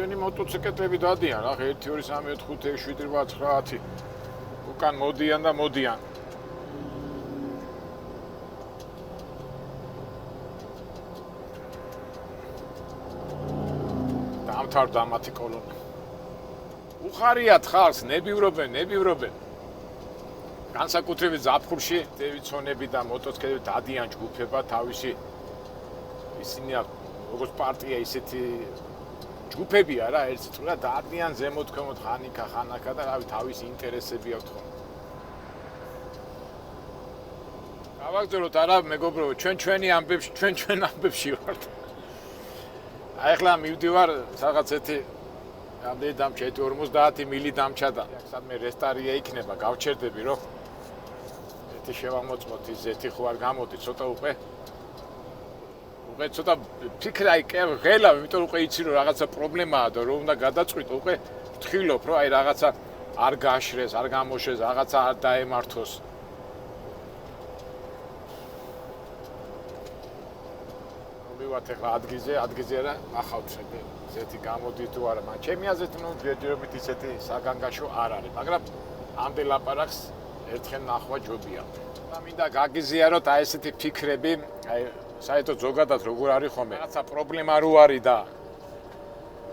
რამდენი მოტოციკლები დადიან რა 1 2 3 4 5 6 7 8 9 უკან მოდიან და მოდიან. დამთავრდა მათი კოლონი. უხარიათ ხალხს, ნებივრობენ. განსაკუთრებით ზაფხულში დევიცონები და მოტოციკლები დადიან ჯგუფებად თავისი ისინი როგორც პარტია ისეთი ჯგუფებია რა ერთ წვრა დადიან ზემოთქვემოთ ხანიკა ხანაკა და რავი თავისი ინტერესები აქვთ ხოლმე. გავაგზავნოთ არა მეგობრო ჩვენი ამბებში ვართ. აი ახლა მივდივარ რაღაც ერთი ამდენი დამჭა 50 მილი დამჭა და სადმე რესტარია იქნება გავჩერდები რომ ერთი შევამოწმოთ ის ერთი ხო არ გამოდი ცოტა უკვე ცოტა ფიქრი აი ღელა იმიტომ უკვე იცი რომ რაღაცა პრობლემაა და რომ უნდა გადაწყვიტო უკვე ვთხილობ რომ აი რაღაცა არ გაშრეს არ გამოშეს რაღაცა არ დაემართოს მივათ ახლა ადგილზე რა ახავთ ზეთი გამოდი თუ არა მაგრამ ჩემი აზრით ნუ ჯერჯერობით ისეთი საგანგაშო არ არის მაგრამ ამდენ ლაპარაკს ერთხელ ნახვა ჯობია და მინდა გაგიზიაროთ აი ესეთი ფიქრები აი საერთოდ ზოგადად როგორ არის ხომ რაღაცა პრობლემა რო არის და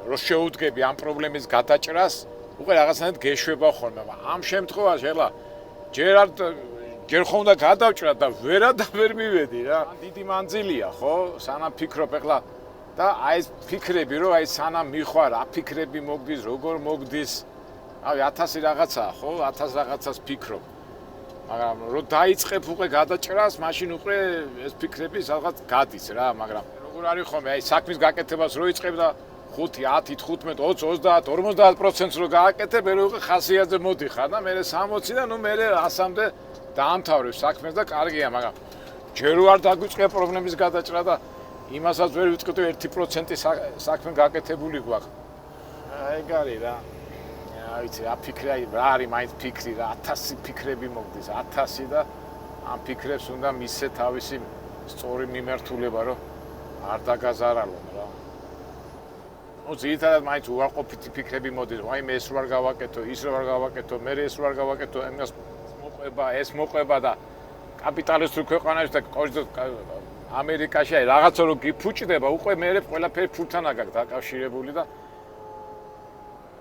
რო შეუდგები ამ პრობლემის გადაჭრას უკვე რაღაცნაირად გეშვება ხოლმე ამ შემთხვევაში ეხლა ჯერ ხომ უნდა გადავჭრა და ვერ მივედი რა დიდი მანძილია ხო სანამ ფიქრობ ეხლა და აი ეს ფიქრები რომ აი სანამ მიხوار აფიქრები მოგდის როგორ მოგდის აი 1000 რაღაცაა ხო 1000 რაღაცას ფიქრობ მაგრამ რო დაიწყებ უკვე გადაჭრას მაშინ უკვე ეს ფიქრები სადღაც გადის რა მაგრამ როგორ არის ხომ აი საქმის გაკეთებას რო იწყებ და 5 10 15 20 30 50%-ს რო გააკეთებ მე უკვე 100-ზე მოდიხარ და მე 60 და ნუ მე 100-მდე დაამთავრებ საქმეს და კარგია მაგრამ ჯერ არ დაგვიწყია პრობლემის გადაჭრა და იმასაც ვერ ვიტყვით 1% საქმე გაკეთებული გვაქვს ეგ არის რა აიცი აფიქრე აი რა არის მაინც ფიქრი რა 1000 ფიქრები მოგდის 1000 და ამ ფიქრებს უნდა მისცე თავისი სწორი მიმართულება რომ არ დაგაზარალონ რა ნუ ძირითადად მაინც უარყოფითი ფიქრები მოდის აი მე ეს რო არ გავაკეთო ის რო არ გავაკეთო მე ეს რო არ გავაკეთო ამას მოყვება ეს მოყვება და კაპიტალისტურ ქვეყანაში და ამერიკაში აი რაღაცა რო გიფუჭდება უკვე მე ყველაფერი ფულთანა გაქვს დაკავშირებული და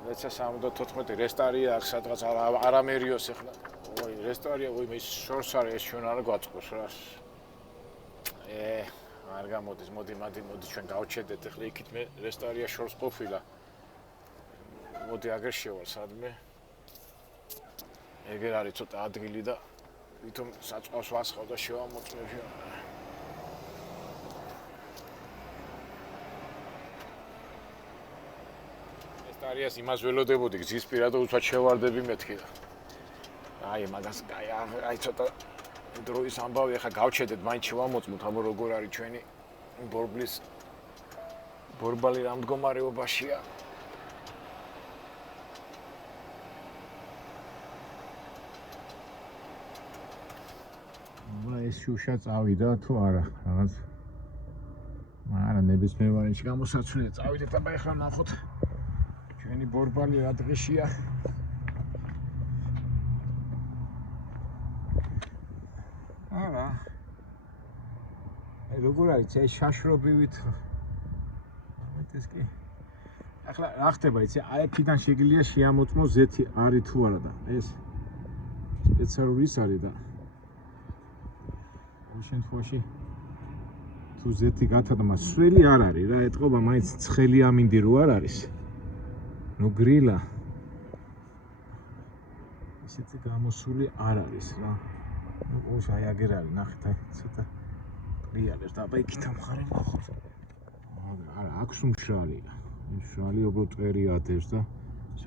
1974 რესტარია აქ სადღაც არამერიოს ახლა ой რესტარია ой მე შორს არის ეს ჩვენ არ გვაწყობს რა არ გამოდის მოდი ჩვენ გავჩერდეთ ახლა იქით მე რესტარია შორს ყოფილა მოდი აგერ შევალ სადმე ეგერ არის ცოტა ადგილი და ვითომ საწყავს ვასხავ და შევამოწმები რესტარიას იმას ველოდებოდი გზის პირა და უცბად შევარდები მეთქი და აი მაგას აი ცოტა დროის ამბავი ახლა გავჩედეთ მაინც შევამოწმოთ აბა როგორ არის ჩვენი ბორბლის ბორბალი რამ მდგომარეობაშია ეს შუშა წავიდა თუ არა რაღაც მაგრამ ნებისმიერ ვარიანტში გამოსაცვლია წავიდეთ აბა ახლა ნახოთ ჩვენი ბორბალი რა დღეშია არა აი როგორ არის ეს შაშრობივით ეს კი ახლა რა ხდება იცი აი აქედან შეგიძლია შეამოწმოს ზეთი არის თუ არა და ეს სპეციალური ის არის და შემთხვევაში თუ ზეთი გათადმა სველი არ არის რა ეტყობა მაინც ცხელი ამინდი რო არ არის ნუ გრილა ისეთი გამოსული არ არის რა ნუ ოშ აი აგერ არის ნახეთ აი ცოტა პრიალებს და აბა იქით ამხარე ნახოთ არა აქვს უმშრალია მშრალი უბრალოდ წვერი ადევს და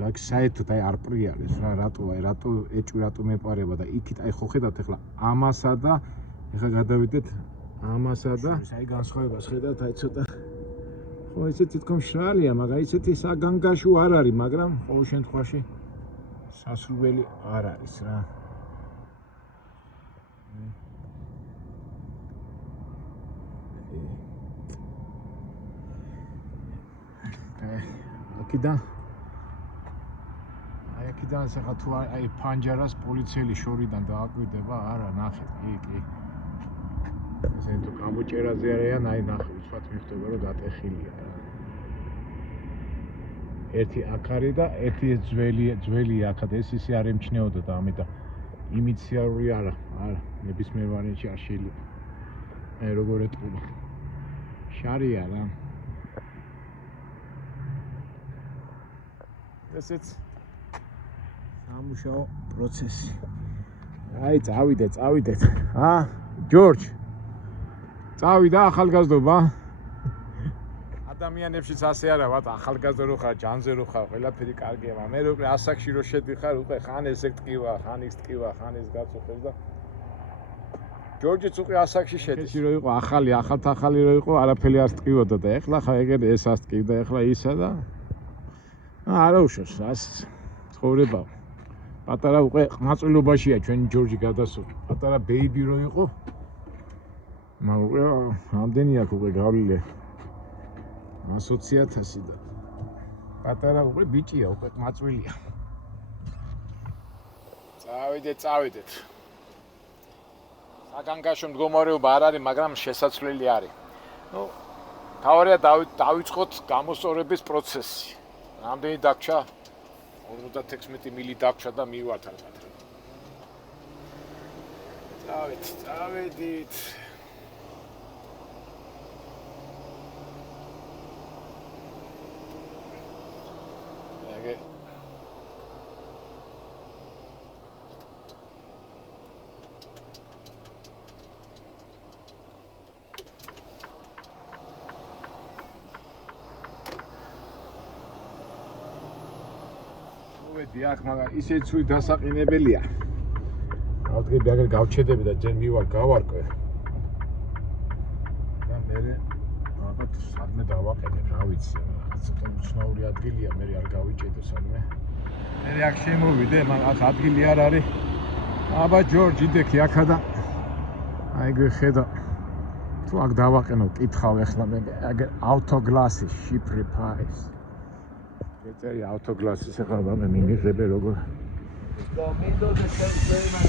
აქ საერთოდ აი არ პრიალებს რა რატო ეჭვი რატო მეპარება და იქით აი ხო ხედავთ ახლა ამასა და ეხლა გადავიდეთ ამასა და აი განსხვავებას ხედავთ აი ცოტა ხო ესეთი თქო მშრალია მაგრამ ისეთი საგანგაშო არ არის მაგრამ ყოველ შემთხვევაში სასურველი არ არის რა აქედან ახლა თუ აი ფანჯარას პოლიციელი შორიდან დააკვირდება, არა, ნახეთ, კი. ესე თუ გამოჭერაზე არიან, აი ნახე, უცბად მიხვდება, რომ დატეხილია რა. ერთი აქ არის და ერთი ძველი აქად, ეს ისე არ ემჩნეოდა და ამიტომ იმიტაციური არა, ნებისმიერ ვარიანტში არ შეიძლება. აი როგორ ეტყობა. შარია რა. ესეც სამუშაო პროცესი. აი წავიდეთ. ჯორჯ. წავიდა ახალგაზრდობა. ადამიანებშიც ასე არა, ვატ ახალგაზრდა რო ხარ, ჯანზე რო ხარ, ყველაფერი კარგია, მაგრამ მე უკვე ასაკში რო შედიხარ, უკვე ხან ესე ტკივა, ხან ის ტკივა, ხან ის გაწუხებს და ჯორჯიც უკვე ასაკში შედის. რო იყო ახალი რო იყო, არაფერი არ ტკივოდა და ეხლა ხა ეგერ ეს არ ტკივდა, ეხლა ისა და არა უშავს, ასე ცხოვრება. პატარა უკვე ყმაწვილობაშია ჩვენი ჯორჯი გადასული. პატარა ბეიბი რო იყო, მაგრამ უკვე ამდენი აქვს უკვე გავლილი 120,000 და პატარა უკვე ბიჭია, უკვე ყმაწვილია. წავიდეთ. საგანგაშო მდგომარეობა არ არის, მაგრამ შესაძლებელი არის. თავარია დავიწყოთ გამოსწორების პროცესი. რამდენი დაგჭა? 56 მილი დაგჭა და მივართ ალბათ. წავედით. დიახ, მაგრამ ისე ცუდი დასაყინებელია. გავდგები, აგერ გავჩედები და ჯერ გავარკვე. და მე ალბათ სადმე დავაყენებ, რა ვიცი, ცოტა უცნაური ადგილია, მე არ გავიჭედო სადმე. მე აქ შემოვიდე, მაგრამ აქ ადგილი არ არის. აბა ჯორჯ, იდექი აქა და აი გეხედა. თუ აქ დავაყენო, კითხავ ახლა მე აგერ ავტოგლასი შიფრი ფაის. ეწერი ავტოგლასის ახლა მე მინიღებე როგორ და მინდოზე შეიძლება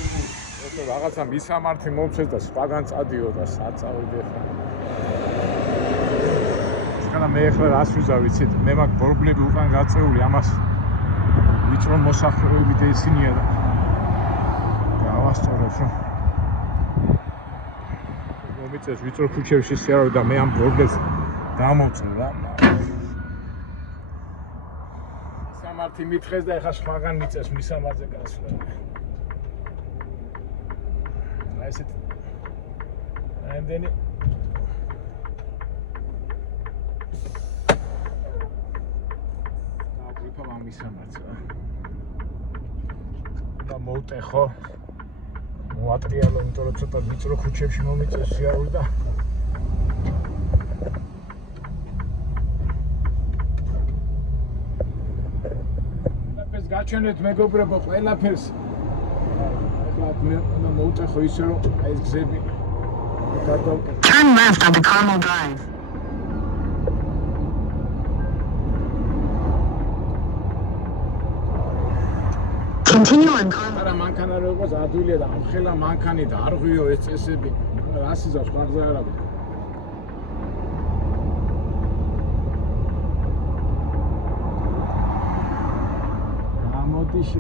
ეს რაღაცა მისამართი მომწეს და სხვაგან წადიო და საწავიდე ხა ხანა მე ახლა რას ვიზა ვიცით მე მაგ პრობლემები უკან გაწეული ამას ვიწრო მოსახლეობები და ისინია და გავასწორებ რომ მომიწეს ვიწრო ქუჩებში შეარო და მე ამ პრობლემს დამოვწერ რა მართი მითხეს და ეხა სხვაგან მიწეს მისამართზე გასვლა. აი ესეთ ამდენი დაგვიფა ამ მისამართზე. და მოვტეხო. მოატრიალო, იმიტომ რომ ცოტა ვიწრო ქუჩებში მომიწეს შეარო და გაჩვენეთ მეგობრებო ყველაფერს. ახლა მე მოვტეხო ისე რომ აი ეს გზები გადავკეთე. Turn left on the Carmel Drive. Continue on Carmel. არა მანქანა რო იყოს ადვილია და ამხელა მანქანი და არ ღვიო ეს წესები. რა სიზავს მაგზა არ აქვს. Dişi.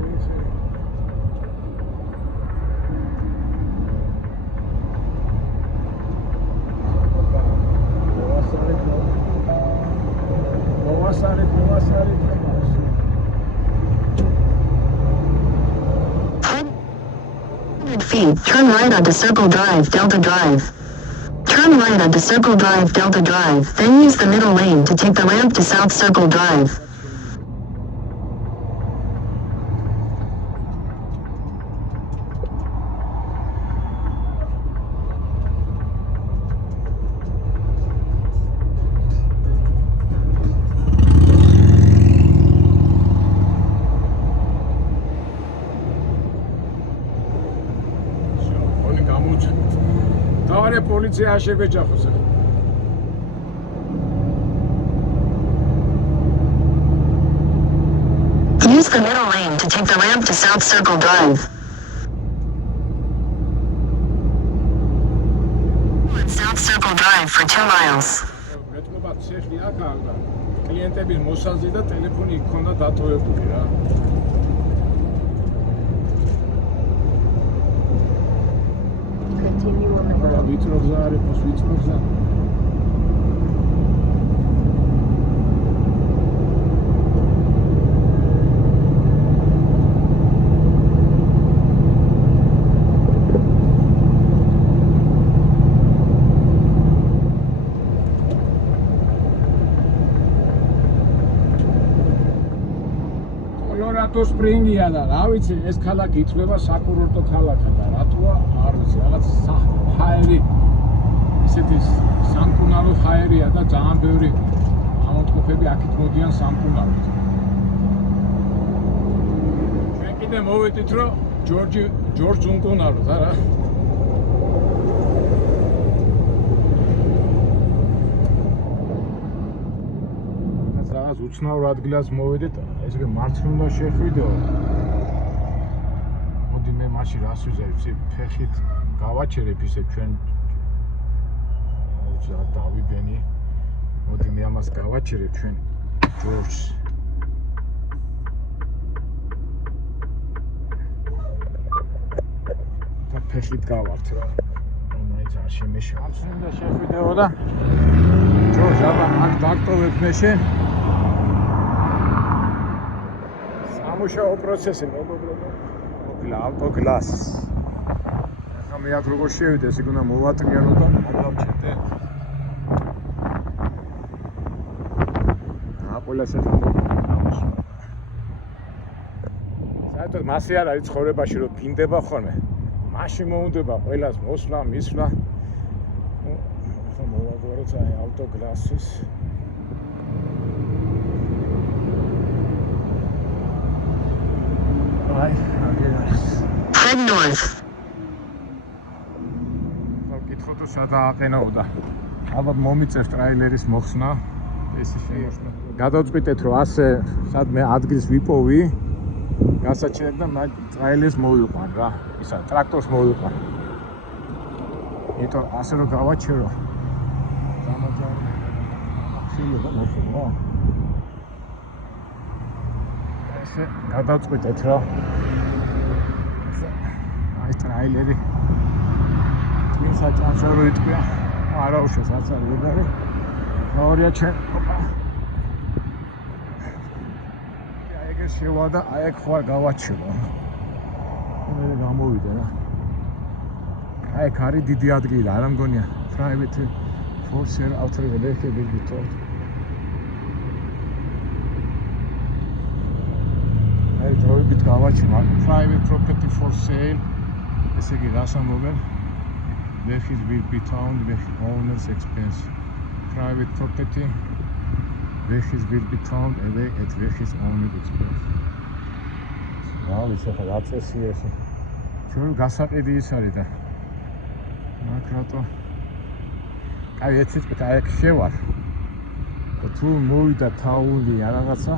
Turn right onto Circle Drive, Delta Drive. Turn right onto Circle Drive, Delta Drive, then use the middle lane to take the ramp to South Circle Drive. Tavare poliția așebeja fost. Take the ramp to South Circle Drive. South Circle Drive for 2 miles. მეტყობა ციხე აქ აღდა. კლიენტები მოსაზრე და ტელეფონი იქ ქონდა დატოვებული რა. Continue on the რა ვიწრო გზა არის, ვიწრო გზა. კოლორადო სპრინგია და რა ვიცი ეს ქალაქი ითვლება საკურორტო ქალაქად და რატოა არ ვიცი რაღაც ჰაერი ისეთი სამკურნალო ჰაერია და ძალიან ბევრი ამონტყოფები აქეთ მოდიან სამკურნალოდ. ჩვენ კიდე მოვედით რომ ჯორჯ უმკურნალოდ არა რაღაც უცნაურ ადგილას მოვედით, ესე მარცხნივ უნდა შეხვიდო. მოდი მე მაშინ რას ვიზარ, ვიცი, ფეხით გავაჩერებ ისე ჩვენ დავიბენი. მოდი მე ამას გავაჩერებ ჩვენ ჯორჯს. და ფეხით გავართ რა. მაინც არ შემეშა. მარცხნივ უნდა შეხვიდეო და ჯორჯ აბა აქ დაგტოვებ მე შენ. სამუშაო პროცესი მოგებლა ავტოგლას. ახლა მე აქ როგორ შევიდე, ეს იქნება მოვატრიალო და მოგავჩერდე. ყველას ახლა გამოსვლა. საერთოდ მასე არ არის ცხოვრებაში რომ გინდება ხოლმე. მაშინ მოუნდება ყველას მოსვლა, მისვლა. ახლა მოვაგვაროთ აი ავტოგლასის. აი, აგერას. Head north. გითხო თუ სადა აყენაოდა. ალბათ მომიწევს ტრაილერის მოხსნა. ეს შეიძლება. გადავწყვიტეთ რომ ასე სადმე ადგილს ვიპოვი. გასაჩერებ და ტრაილერს მოვიყვან რა. ისა ტრაქტორს მოვიყვან. იმიტომ ასე რომ გავაჩერო. დამაჯარი. შეიძლება მოხდა. ესე გადავწყვიტეთ რომ აი ტრაილერი თინსა ჭანსორო იტყვია. არა უშავს არც არ ვიდარი. Gloria Chen. აი ეგ შევა და აი ეგ ხوار გავაჩევა. მე გამოვიდა რა. აი ეგ არის დიდი ადგილი, არ მგონია. Private for sale outer vehicle will be told. აი დროებით გავაჩევა. Private property for sale. ესე იგი რას ამბობენ? Vehicles will be towed with owner's expense. Private property, vehicles will be towed away at vehicles only expense. Wow, this is a serious. Ჩვენ გასაყიდი ის არის და მაგ რატო? აი ეს ცოტა აი შევარ. თუ მოვიდა თაული რაღაცა.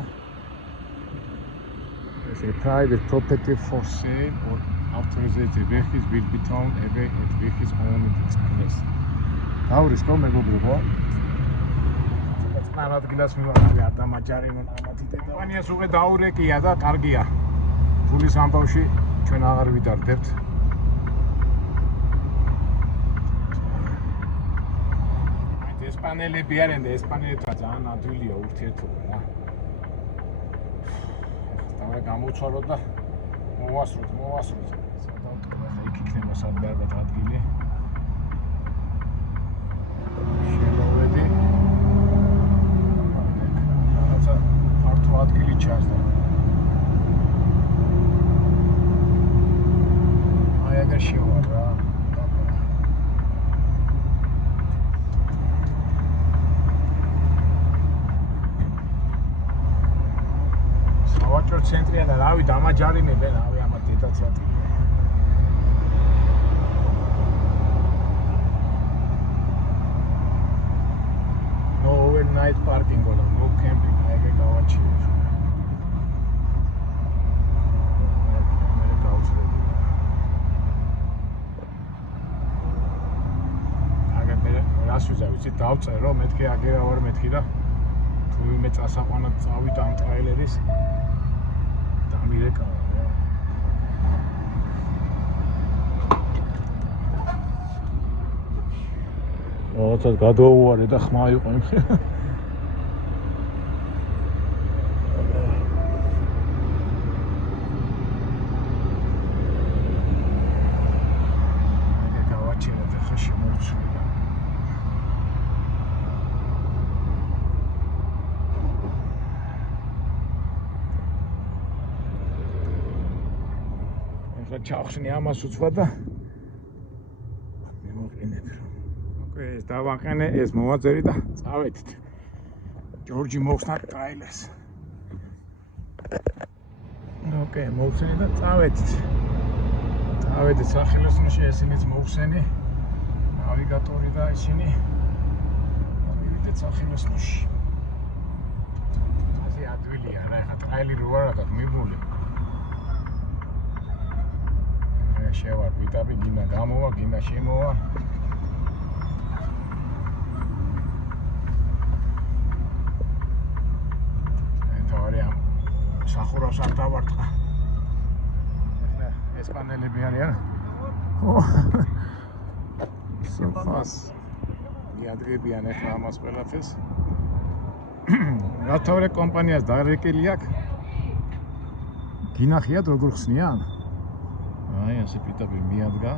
ეს private property for sale or authorized vehicles will be towed away at vehicles only expense. თავის რომ მეგობრებო ნარადგილას მივაყავი არ დამაჯარი ამათი დედავანიას უკვე დაურეკია და კარგია. ფულის ამბავში ჩვენ აღარ ვიდარდებთ. აი ესპანელები არიან და ესპანელებთან ძალიან ადვილია ურთიერთობა რა. ახლა გამოვცვალოთ და მოვასრულოთ. სადავტყობა ხა იქ იქნება სადღაც ადგილი. შემოვედი. რაღაცა ფართო ადგილი ჩასდა. აი ეგ შევარ რა. სავაჭრო ცენტრია და რავი დამაჯარიმებენ, რავი ამათ დედაც ადგილი. Night parking or no camping, I get our cheers. იმას ვიზა, ვიცი, დავწერო, მეთქი აგერა ვარ მეთქი და თუ ვინმე წასაყვანად წავით ამ ტრაილერის დამირეკავა რა. რაღაცად გადაუვარე და ხმა იყო იმ. ჩახსნი ამას უცვა და მივაყენებ რომ ოკეი ეს დავაყენე ეს მოვაძერი და წავედით ჯორჯი მოხსნა ტრაილერს ოკეი მოხსენი და წავედით სახელოსნოში ესენიც მოხსენი ნავიგატორი და ისინი მივიდეთ სახელოსნოში ასე ადვილია რა ხა ტრაილერი ვარ აქ მიბული შევარ ვიტაბი გინდა გამოვა გინდა შემოვა ეთორია სახურავს არ დავარტყა ეხლა ესპანელები არიან სოფას იადგებიან ეხლა ამას ყველაფერს რათავრე კომპანიას დარეკილი აქვს გინახიათ როგორ ხსნიან აი ასე პირდაპირ მიადგა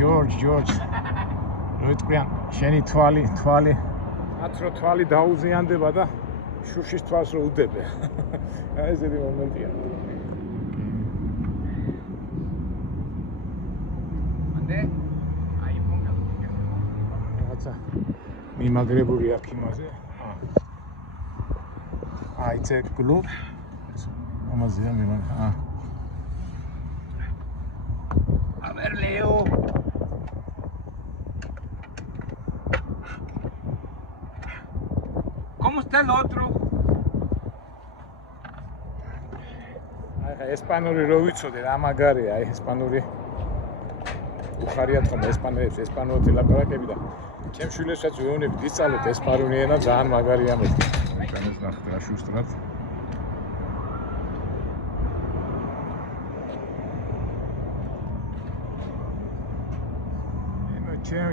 ჯორჯ როიტყვიან შენი თვალი რაც რო თვალი დაუზიანდება და შუშის თვალს რო უდები აი ესეთი მომენტია ანდე აი მომენტია რაღაცა მიმაგრებული აქ იმაზე high-tech club. Vamos a ver, mi hermano. A ver, Leo. ¿Cómo está el otro? Español rovitso de la magaria, español. Uxariat ხომ ესპანურად ელაპარაკები და ჩემ შვილებსაც ვეუბნები დისწავლეთ ესპანური ენა ძალიან მაგარია მეთქი. Cannes nach der Schusterrat.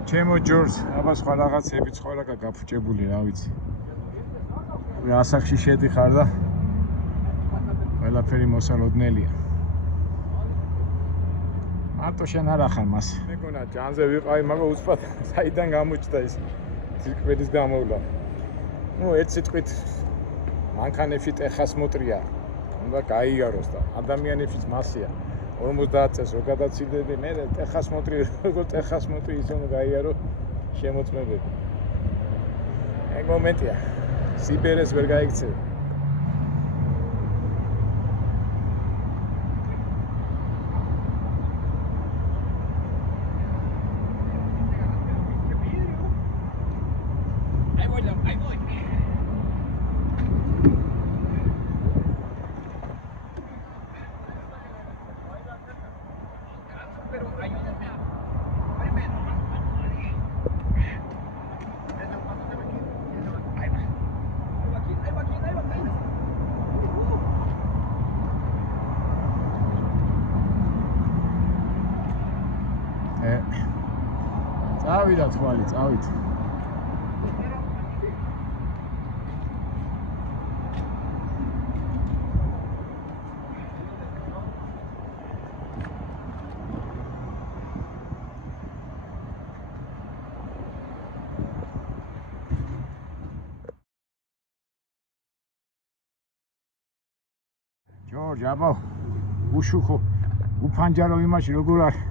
ჩემო ჯორჯ, აბა სხვა რაღაცები ცხოვრა გაფუჭებული, რა ვიცი. ასახში შედიხარ და ყველაფერი მოსალოდნელია. მარტო შენ არ ახარ მას. მეგონა ჯანზე ვიყავი, მაგრამ უცბად საიდან გამოჩნდა ის ძირკბელის გამოვლა. Ну, ერთ სიტყვით მანქანებში ტეხას მოტრია. უნდა გაიაროს და ადამიანებშიც მასია. 50 წელს რო გადაცილდები, მე ტეხას მოტრი, როგორ ტეხას მოტრი ისე უნდა გაიარო შემოწმებები. ეგ მომენტია. სიბერეს ვერ გაიქცევ. წავიდა თვალი, წავით. ჯორჯ, აბა, უშუხო, უფანჯარო იმაში როგორ არის?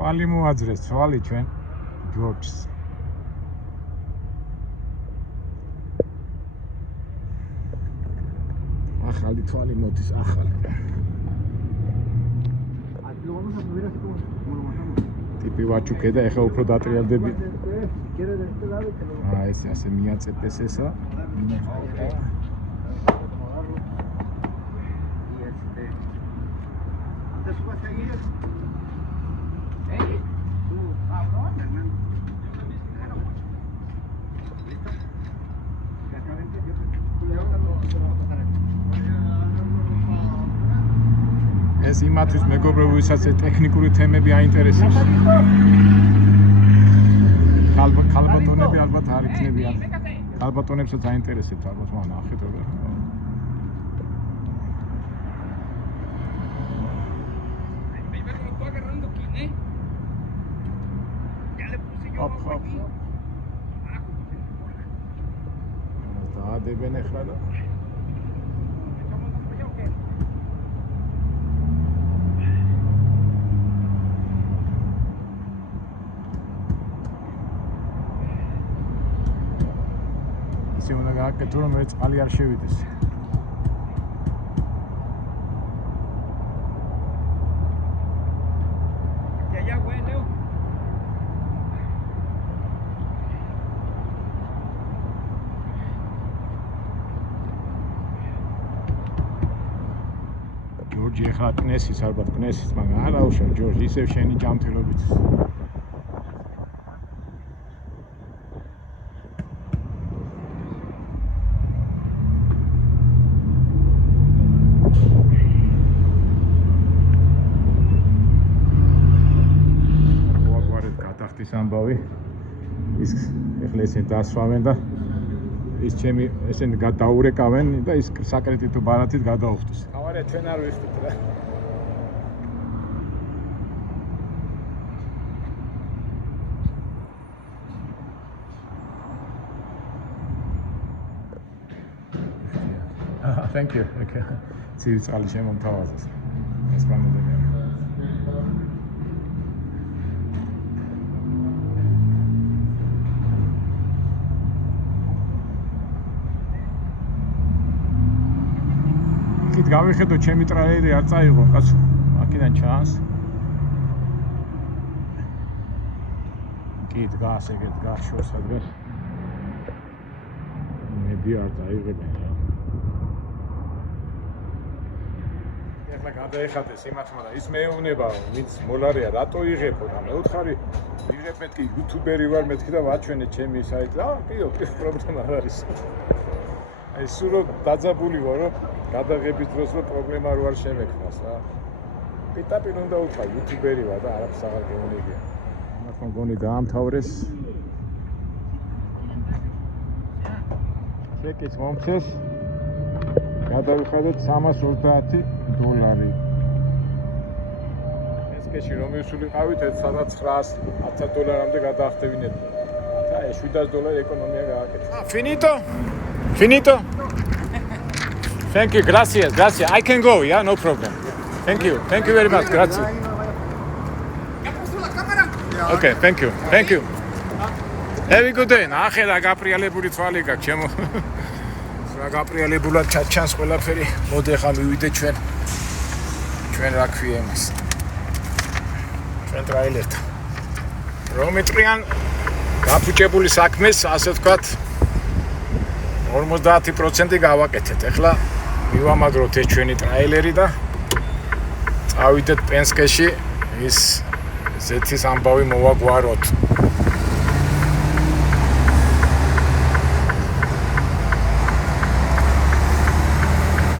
თვალი მოაძრეს, თვალი ჩვენ ჯორჯს. ახალი თვალი მოდის, ახალი. ტიპი ვაჩუკე და ეხა უფრო დატრიალდები. ეს ასე მიაწეპეს ესა. ეს იმათვის მეგობრებო, ვისაც ტექნიკური თემები აინტერესებს. ქალბატონები ალბათ არ იქნებიან. ქალბატონებსაც აინტერესებს ალბათ, მაგრამ ნახეთ როგორ. დაადებენ ახლა და ისე უნდა გააკეთო, რომ ეს წყალი არ შევიდეს. ჯორჯი ახლა კნესის, ალბათ კნესის, მაგრამ არა უშავ ჯორჯი, ისევ შენი ჯანმრთელობით. გადახდის ამბავი. ის ახლა ესენ დასვამენ და ის ჩემი ესენი გადაურეკავენ და ის საკრედიტო ბარათით გადაუხდეს. გავარია ჩვენ არ ვიხდით რა. Thank you. Okay. ცივი წყალი შემომთავაზეს. ეს განმეორდება. გავიხედო ჩემი ტრაილერი არ წაიღო კაცო აქედან ჩანს კი დგას ეგ დგას შორს ადგას მედი არ წაიღებენ რა ეხლა გადაეხადეს იმათ მაგრამ ის მეუბნება ვინც მოლარია რატო იღებო და მეუთხარი იღებ მეთქი იუთუბერი ვარ მეთქი და ვაჩვენე ჩემი საიტზე კიო პრობლემა არ არის აი სულ დაძაბული ვარ რომ გადაღების დროს რომ პრობლემა რო არ შემექმნას რა. პიტაპირ უნდა უთხრა იუთუბერი ვარ და არაფერს აღარ გეუნებია. მაგრამ მგონი დაამთავრეს. ჩეკიც მომცეს. გადავიხადეთ $350. ეს კეში რომ მივსულიყავით სადაც $900-მდე გადაახტევინებდი. და $700 ეკონომია გააკეთა. Finito? Finito? Thank you, gracias. I can go, yeah, no problem. Thank you very much, gracias. Okay, thank you. Have a good day. ნახე რა გაპრიალებული თვალი გაქვს, ჩემო. რა გაპრიალებულად ჩანს ყველაფერი. მოდი ახლა მივიდე ჩვენ რა ქვია იმას. ჩვენ ტრაილერთან. რომეტრიან გაფუჭებული საქმეს, ასე ვთქვათ, 50% გავაკეთეთ. ახლა მივამაგროთ ეს ჩვენი ტრაილერი და წავიდეთ პენსკეში ის ზეთის ამბავი მოვაგვაროთ.